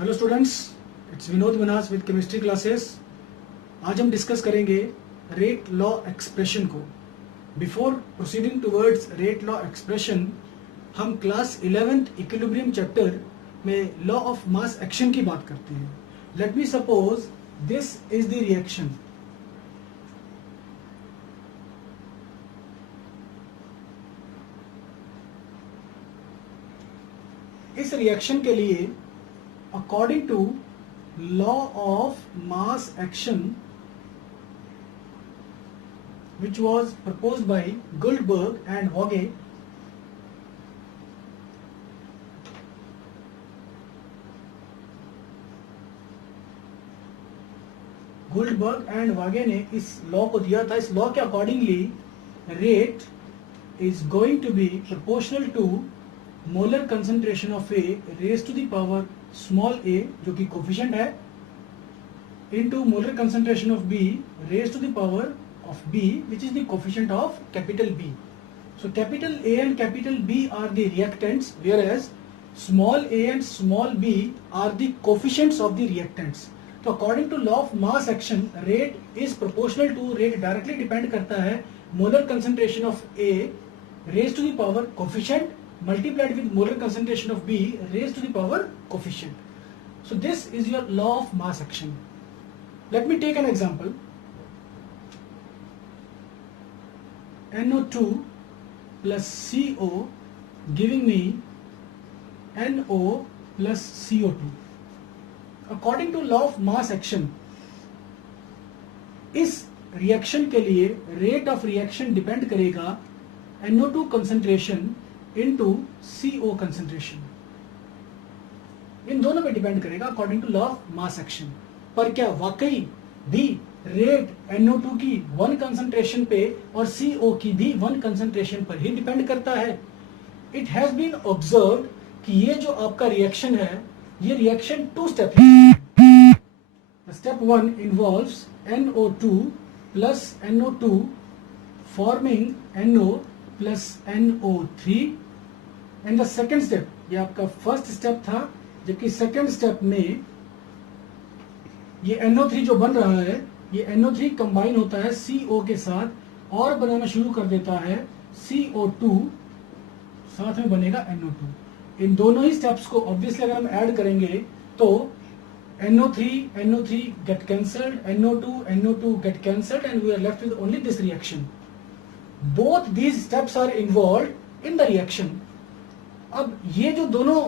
Hello students, it's Vinod Manas with chemistry classes. आज हम discuss करेंगे रेट लॉ एक्सप्रेशन को। Before proceeding towards rate law expression, हम class 11th equilibrium chapter में law of mass action की बात करते हैं। Let me suppose this is the reaction. इस रिएक्शन के लिए according to law of mass action which was proposed by Guldberg and Vogge, Guldberg and Waage ने इस लॉ को दिया था। इस लॉ के accordingly rate is going to be proportional to molar concentration of A raise to the power small a, जो कि coefficient है, into molar concentration of b raise to the power of b which is the coefficient of capital B. So capital A and capital B are the reactants, whereas small a and small b are the coefficients of the reactants. तो according to law of mass action, rate is proportional to, rate directly depend करता है molar concentration of A raised to the power coefficient multiplied with molar concentration of B raised to the power coefficient. So this is your law of mass action. Let me take an example. NO2 plus CO giving me NO plus CO2. According to law of mass action, इस reaction के लिए rate of reaction depend करेगा NO2 concentration into CO concentration. इन दोनों पे depend करेगा according to law of mass action. पर क्या वाकई भी रेट NO2 की 1 कंसंट्रेशन पे और CO की भी 1 कंसंट्रेशन पर ही डिपेंड करता है? इट हैज बीन ऑब्जर्व्ड कि ये जो आपका रिएक्शन है, ये रिएक्शन 2 स्टेप है। Step 1 involves NO2 plus NO2 forming NO plus NO3 and the second step, ये आपका फर्स्ट स्टेप था, जबकि सेकेंड स्टेप में ये NO3 जो बन रहा है, ये NO3 कंबाइन होता है CO के साथ और बनाना शुरू कर देता है CO2, साथ में बनेगा NO2। इन दोनों ही स्टेप्स को ऑब्वियसली अगर हम ऐड करेंगे तो NO3 get cancelled, NO2 get cancelled, and we are left with only this reaction. Both these steps are involved in the reaction. अब ये जो दोनों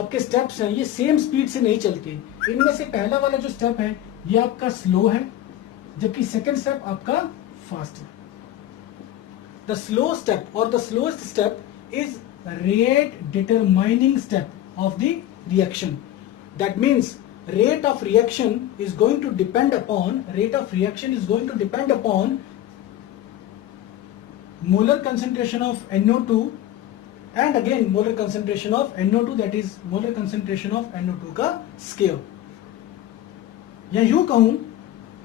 आपके स्टेप्स हैं, ये सेम स्पीड से नहीं चलते। इनमें से पहला वाला जो स्टेप है ये आपका स्लो है, जबकि सेकंड स्टेप आपका फास्ट है। द स्लो स्टेप और the slowest step is rate determining step of the reaction. That means rate of reaction is going to depend upon molar concentration of NO2 and again molar concentration of NO2, that is molar concentration of NO2 का square. या यूं कहूं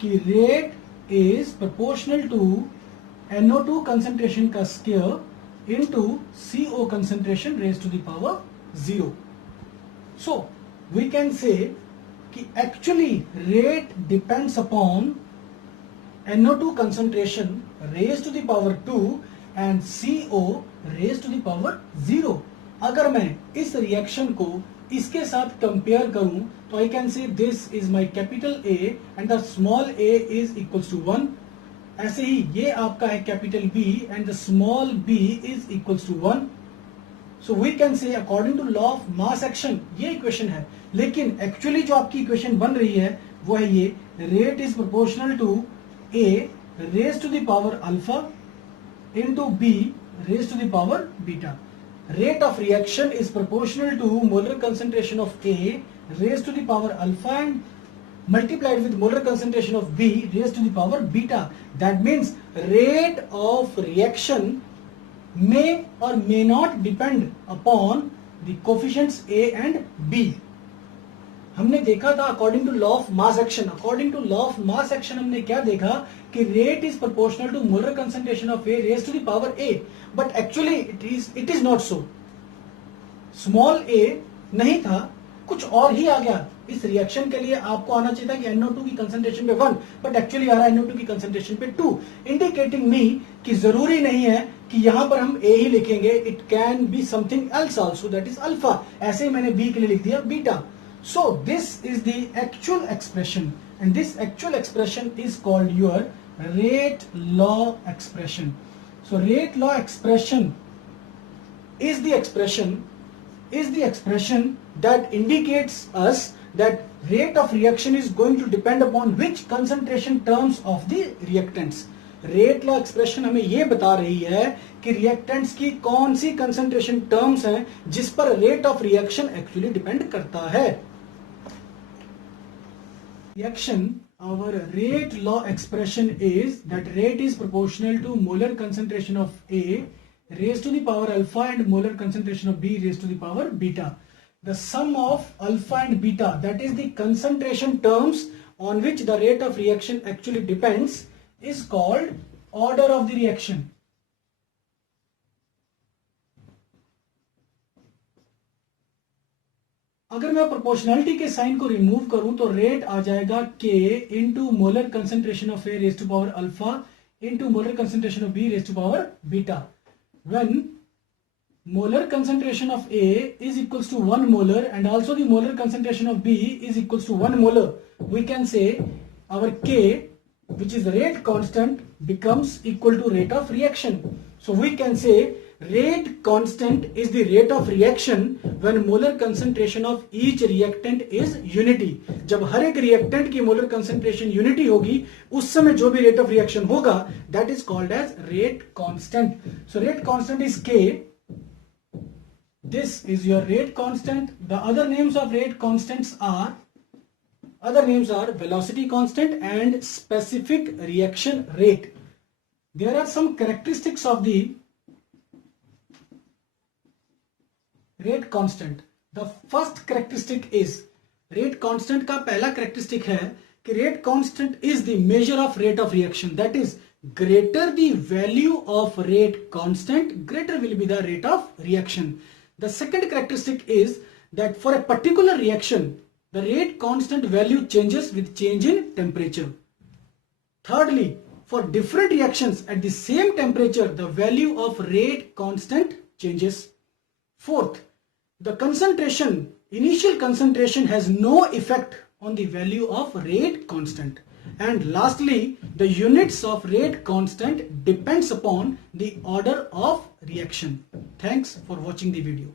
कि rate is proportional to NO2 concentration का square into CO concentration raised to the power 0. So we can say कि actually rate depends upon NO2 concentration raised to the power 2 and CO raised to the power 0. अगर मैं इस reaction को इसके साथ compare करूं तो I can say this is my capital A and the small a is equals to 1। ऐसे ही ये आपका है capital B and the small b is equals to 1। So we can say according to law of mass action ये equation है, लेकिन actually जो आपकी इक्वेशन बन रही है वो है ये rate is proportional to A raised to the power alpha into B raised to the power beta. Rate of reaction is proportional to molar concentration of A raised to the power alpha and multiplied with molar concentration of B raised to the power beta. That means rate of reaction may or may not depend upon the coefficients A and B. हमने देखा था according to law of mass action, हमने क्या देखा कि rate is proportional to molar concentration of A raise to the power A, but actually it is not so. Small A नहीं था, कुछ और ही आ गया। इस रिएक्शन के लिए आपको आना चाहिए था कि NO2 की कंसंट्रेशन पे 1, बट एक्चुअली आ रहा है NO2 की कंसंट्रेशन पे 2, इंडिकेटिंग मी कि जरूरी नहीं है कि यहां पर हम A ही लिखेंगे, it can be something else also, that is alpha. ऐसे ही मैंने B के लिए लिख दिया beta. So this is the actual expression, and this actual expression is called your rate law expression. So rate law expression is the expression that indicates us that rate of reaction is going to depend upon which concentration terms of the reactants. Rate law expression हमें यह बता रही है कि reactants की कौन सी concentration terms हैं जिस पर rate of reaction actually depend करता है। Reaction, our rate law expression is that rate is proportional to molar concentration of A raised to the power alpha and molar concentration of B raised to the power beta. The sum of alpha and beta, that is the concentration terms on which the rate of reaction actually depends, is called order of the reaction. अगर मैं proportionality के sign को remove करूं तो rate आ जाएगा K into molar concentration of A raise to power alpha into molar concentration of B raise to power beta. When molar concentration of A is equals to 1 molar and also the molar concentration of B is equals to 1 molar, we can say our K, which is the rate constant, becomes equal to rate of reaction. So we can say rate constant is the rate of reaction when molar concentration of each reactant is unity. जब हर एक reactant की molar concentration unity होगी उस समय जो भी rate of reaction होगा that is called as rate constant. So rate constant is K. This is your rate constant. The other names of rate constants are velocity constant and specific reaction rate. There are some characteristics of the rate constant. The first characteristic is, rate constant का पहला characteristic है कि rate constant is the measure of rate of reaction, that is greater the value of rate constant greater will be the rate of reaction. The second characteristic is that for a particular reaction the rate constant value changes with change in temperature. Thirdly, for different reactions at the same temperature the value of rate constant changes. Fourth, the initial concentration has no effect on the value of rate constant. And lastly, the units of rate constant depends upon the order of reaction. Thanks for watching the video.